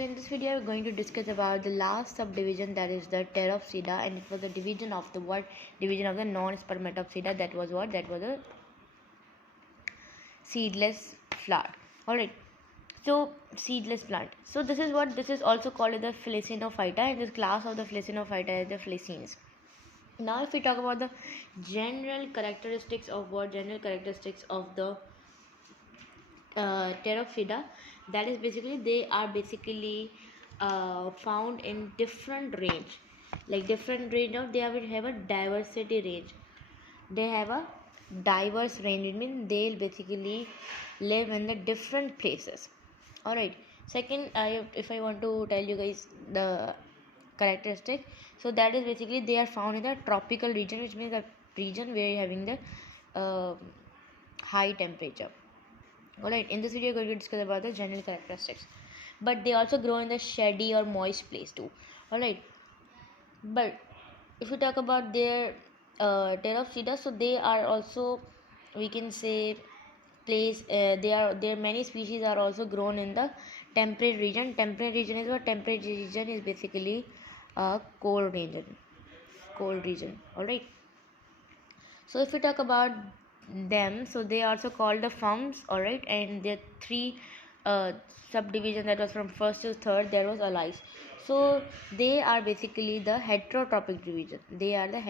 So in this video we're going to discuss about the last subdivision, that is the Pteropsida, and it was a division of the non-spermatopsida. That was what? That was a seedless flower. Alright. So seedless plant. So this is also called as the Phyllosynophyta, and this class of the Phyllosynophyta is the Phyllocenes. Now if we talk about the general characteristics of the Pteropsida, that is basically they are basically found in different range, like different range of, they have a diversity range. They have a diverse range. It means they'll basically live in the different places. All right. Second, if I want to tell you guys the characteristic, so that is basically they are found in the tropical region, which means the region where you're having the high temperature. Alright, in this video we're going to discuss about the general characteristics. But they also grow in the shady or moist place too. Alright, but if we talk about their Pteropsida, so they are also, we can say, place. There many species are also grown in the temperate region. Temperate region is what? Temperate region is basically a cold region. Cold region. Alright. So if we talk about them, so they are also called the firms. Alright, and there are three subdivisions, that was from first to third. There was allies. So they are basically the heterotrophic division. They are the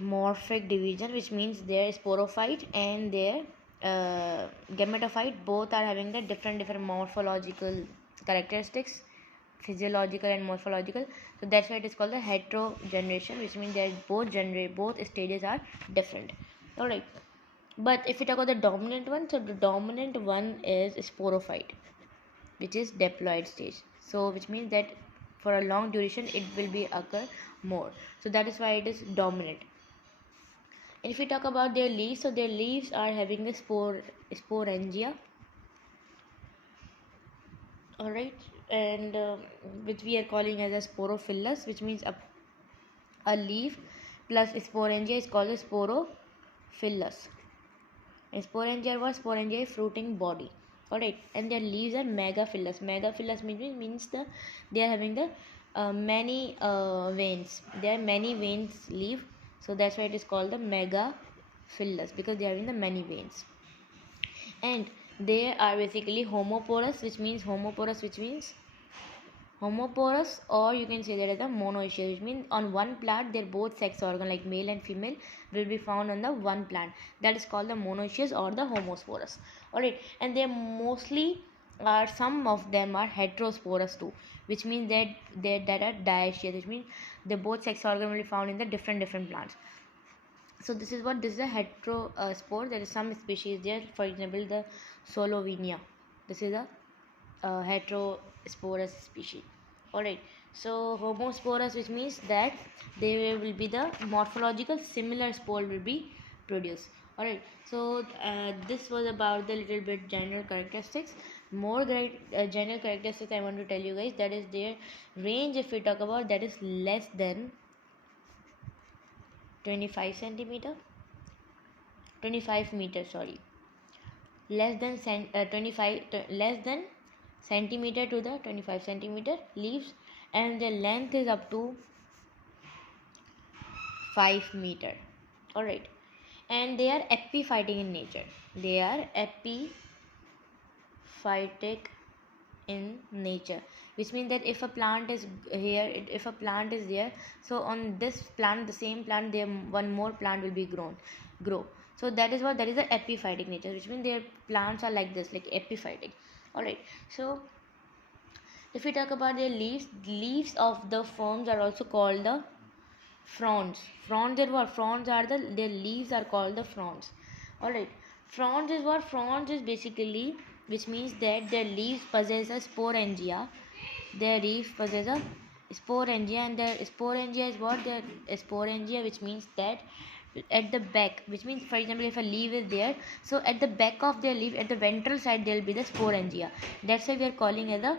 heteromorphic division, which means their sporophyte and their gametophyte both are having the different morphological characteristics, physiological and morphological. So that's why it is called the heterogeneration, which means that both stages are different. All right, but if we talk about the dominant one, so the dominant one is sporophyte, which is diploid stage. So which means that for a long duration it will be occur more, so that is why it is dominant. And if we talk about their leaves, so their leaves are having the sporangia. All right, and which we are calling as a sporophyllus, which means a leaf plus sporangia is called a sporophyllus. And sporangia was sporangia fruiting body. Alright, and their leaves are megaphyllus. Megaphyllus means they are having the many veins. There are many veins leaf, so that's why it is called the megaphyllus, because they are having the many veins. And they are basically homoporous, which means homoporous, or you can say that as a monoecious, which means on one plant their both sex organ like male and female will be found on the one plant. That is called the monoecious or the homosporous. Alright, and they mostly are, some of them are heterosporous too, which means that are dioecious, which means the both sex organ will be found in the different plants. So this is a heterospore. There is some species there, for example the Solovenia. This is a heterosporous species. Alright, so homosporous, which means that they will be the morphological similar spore will be produced. Alright, so this was about the little bit general characteristics. More general characteristics I want to tell you guys, that is their range. If we talk about, that is less than 25 meters, sorry, less than 25 centimeter to the 25 centimeter leaves, and the length is up to 5 meter. All right, and they are epiphytic in nature. They are epiphytic in nature, which means that if a plant is there, so on this plant, the same plant, there one more plant will be grow. So that is the epiphytic nature, which means their plants are like this, like epiphytic. All right, so if we talk about their leaves of the ferns are also called the fronds. Their leaves are called the fronds. All right, fronds is basically, which means that their leaves possess a sporangia. Their leaves possess a sporangia, and their sporangia is what? Their sporangia, which means that at the back, which means, for example, if a leaf is there, so at the back of their leaf, at the ventral side, there will be the sporangia. That's why we are calling as the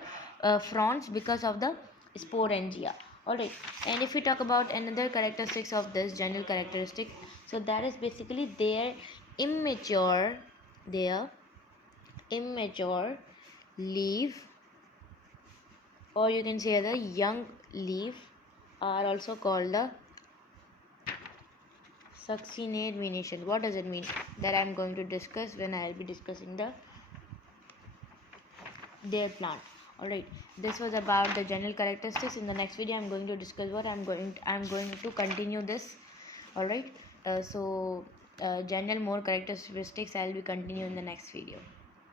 fronds, because of the sporangia. Alright, and if we talk about another characteristics of this general characteristic, so that is basically their immature leaf, or you can say the young leaf, are also called the succinate venation. What does it mean? That I'm going to discuss when I'll be discussing their plant. Alright, this was about the general characteristics. In the next video I'm going to discuss what I'm going to continue this. Alright, general more characteristics I'll be continuing in the next video.